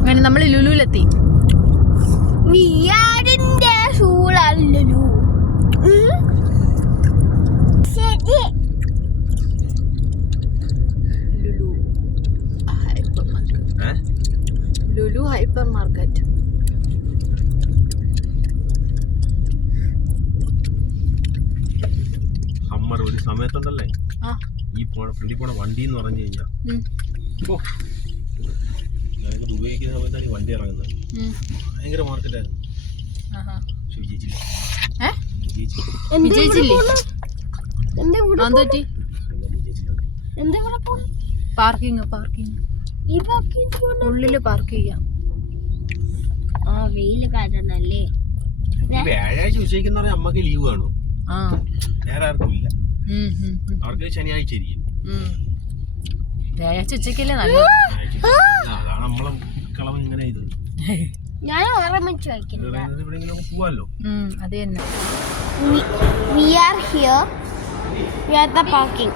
അങ്ങനെ നമ്മൾ ലുലുവിലെത്തി. Lulu hyper market. ഒരു സമയത്തുണ്ടല്ലേ ഈ ഫ്രണ്ടിൽ പോണ വണ്ടി എന്ന് പറഞ്ഞു കഴിഞ്ഞാൽ ഞാനിത് ഉപയോഗിക്കുന്ന സമയത്താണ് ഈ വണ്ടി ഇറങ്ങുന്നത്. ഭയങ്കര മാർക്കറ്റായിരുന്നു. പാർക്കിംഗ് ഉള്ളില് പാർക്ക് ചെയ്യാം. വെയില് വ്യാഴാഴ്ച ഉച്ചയ്ക്ക് അമ്മക്ക് ലീവ് കാണും. വേറെ ആർക്കും ഇല്ല. അവർക്ക് ശനിയാഴ്ച ഇരിക്കും. വ്യാഴാഴ്ച ഉച്ചക്കല്ലേ നല്ല. അതാണ് നമ്മളെ കളവ് ഇങ്ങനെ ഇത്. ഞാൻ ഓർമ്മിച്ച് പോവാലോ. അത് തന്നെ. We are here. We are the parking.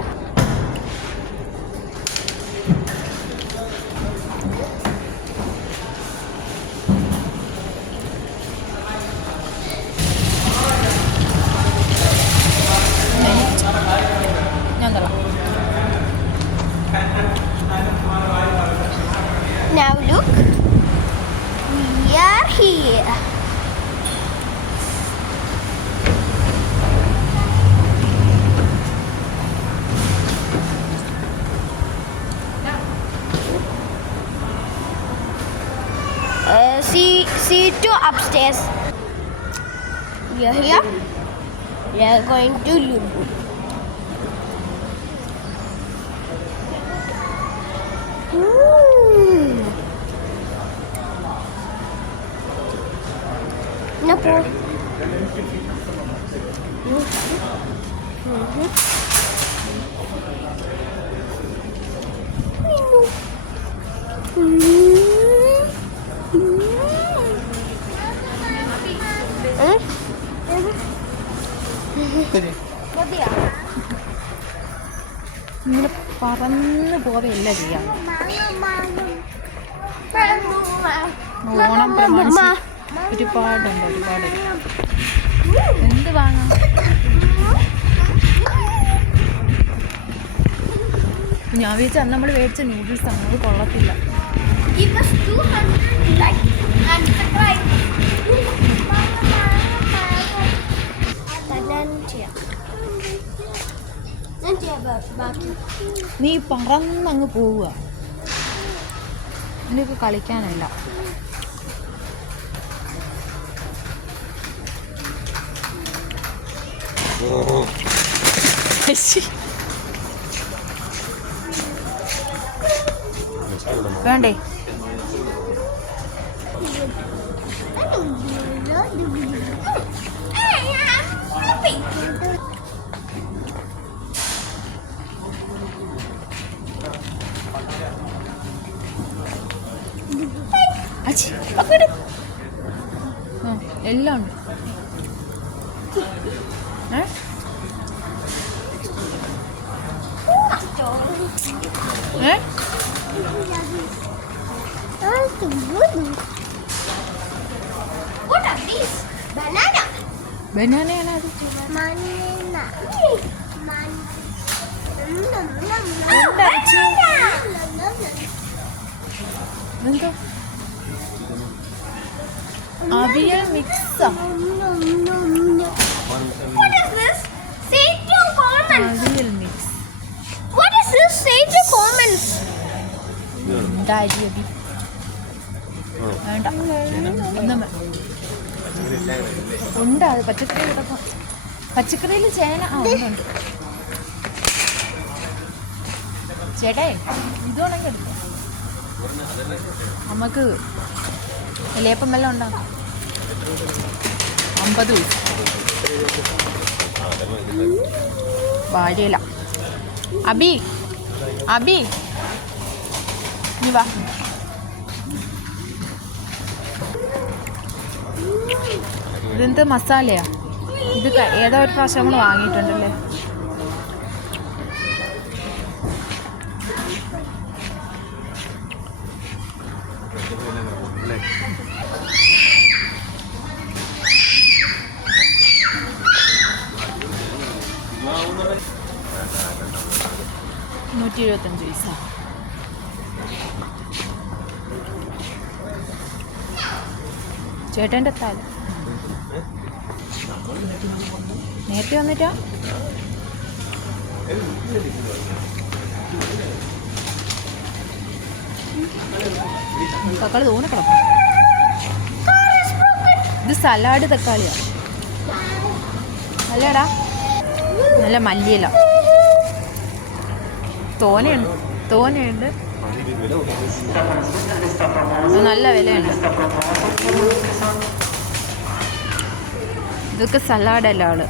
Now look, we are here. See to upstairs. We are here. We are going to Lulu. ഇങ്ങനെ പറന്ന് പോവുകയല്ല ചെയ്യാം. ഓണം പ്രമാണിച്ച് ഒരുപാടുണ്ട്. എന്ത് വാങ്ങാം? ഞാൻ വിചാരിച്ച അന്ന് നമ്മൾ മേടിച്ച നൂഡിൽസ് ആണ്, അത് കൊള്ളത്തില്ല. നീ പറന്നങ്ങ് പോവുക. നിനക്ക് കളിക്കാനല്ല. വേണ്ടേ? എല്ലാം ഉണ്ട്. ബനാനയാണ് അത്. എന്തോ അവിയൽ മിക്സാ. അവിയൽ മിക്സ്. വേണ്ട ഒന്നും ഉണ്ട്. അത് പച്ചക്കറി കിടക്കും. പച്ചക്കറിയിൽ ചേന ഉണ്ട്. ചേട്ടേ ഇതുവാണെങ്കിൽ എടുക്കാം. നമുക്ക് ഇലയപ്പം എല്ലാം ഉണ്ടാക്കാം. 50 വാഴയില. അബി നീ വാ. ഇതെന്ത് മസാലയാ ഇത്? ഏതോ ഒരു പ്രാവശ്യം നമ്മൾ വാങ്ങിയിട്ടുണ്ടല്ലേ. അല്ലേ? $125. ചേട്ടൻ്റെ എത്താല നേരത്തെ വന്നിട്ടാ തക്കാളി തോന്നെ കിടക്കും. ഇത് സലാഡ് തക്കാളിയാ അല്ലേടാ? നല്ല മല്ലിയില തോനെയുണ്ട്. നല്ല വിലയുണ്ട്. ഇതൊക്കെ സലാഡല്ല ആള്.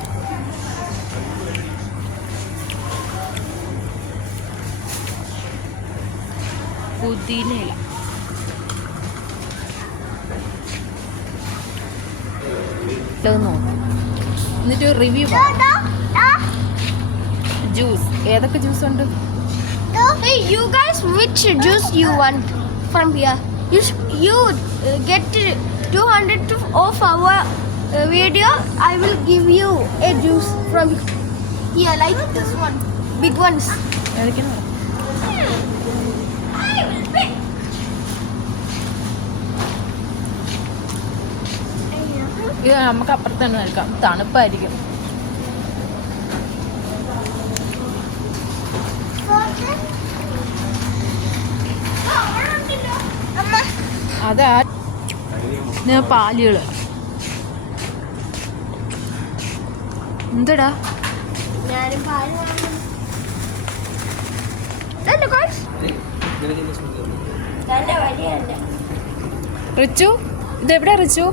പുതിനയില. എന്നിട്ട് റിവ്യൂ ജ്യൂസ്. ഏതൊക്കെ ജ്യൂസ് ഉണ്ട്? Hey, you guys, which juice you want from here? You get 200 of our video. I will give you a juice from here, like this one, big ones. ഏതൊക്കെയാണ്? I will pick. ഇത് നമുക്ക് അപ്പുറത്ത് തന്നെ നിൽക്കാം, തണുപ്പായിരിക്കും. അതാ പാലുകൾ. എന്തടാ റിച്ചു? ഇതെവിടെ റിച്ചു?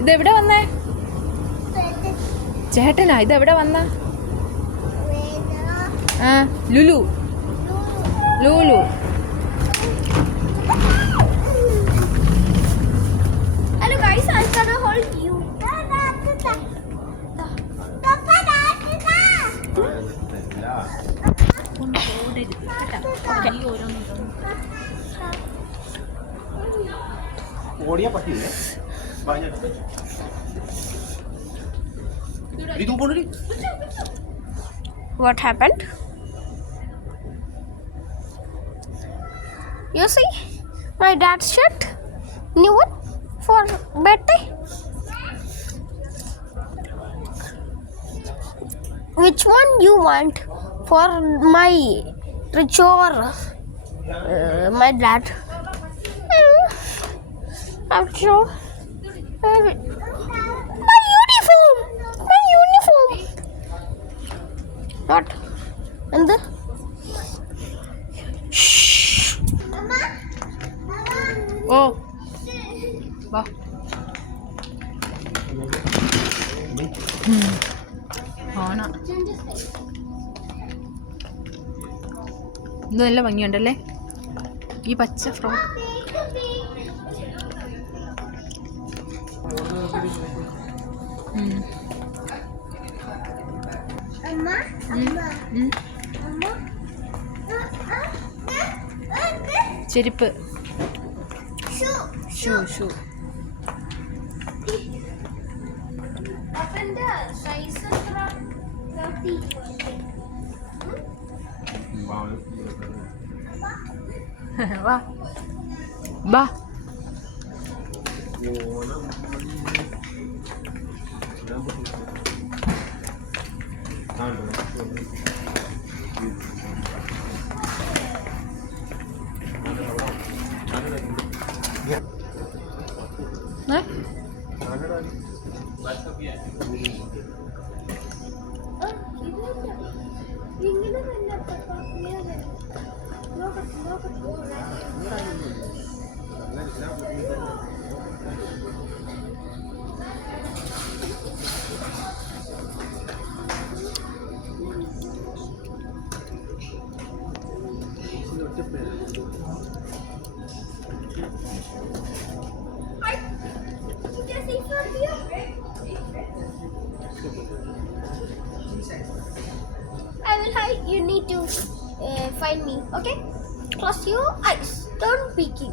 ഇതെവിടെ വന്നേ? ചേട്ടനാ? ഇതെവിടെ വന്ന? Lulu. Hello guys, I'm gonna hold you. ഓടിയാ പറ്റില്ലേ? What happened? You see, my dad's shirt, new one for birthday. Which one you want for my rich or my dad? I'm sure. My uniform. What? And the ഓ വാ. ആണോ? ഇത് നല്ല ഭംഗിയുണ്ടല്ലേ ഈ പച്ച frock. ചെരുപ്പ്. Shoe. വാ വാ. I will hide. You need to find me, okay? Close your eyes. Don't peeking.